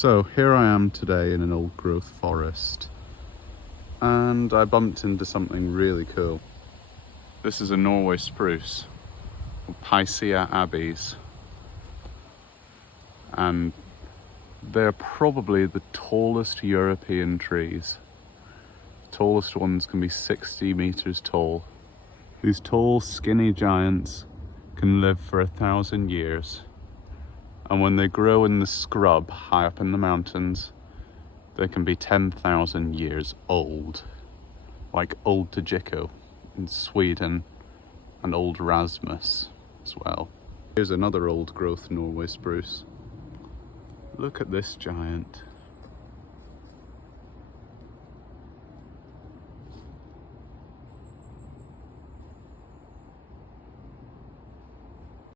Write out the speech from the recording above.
So here I am today in an old growth forest, and I bumped into something really cool. This is a Norway spruce, Picea Abies, and they're probably the tallest European trees. The tallest ones can be 60 meters tall. These tall, skinny giants can live for 1,000 years. And when they grow in the scrub high up in the mountains, they can be 10,000 years old. Like Old Tjikko in Sweden and Old Rasmus as well. Here's another old growth Norway spruce. Look at this giant.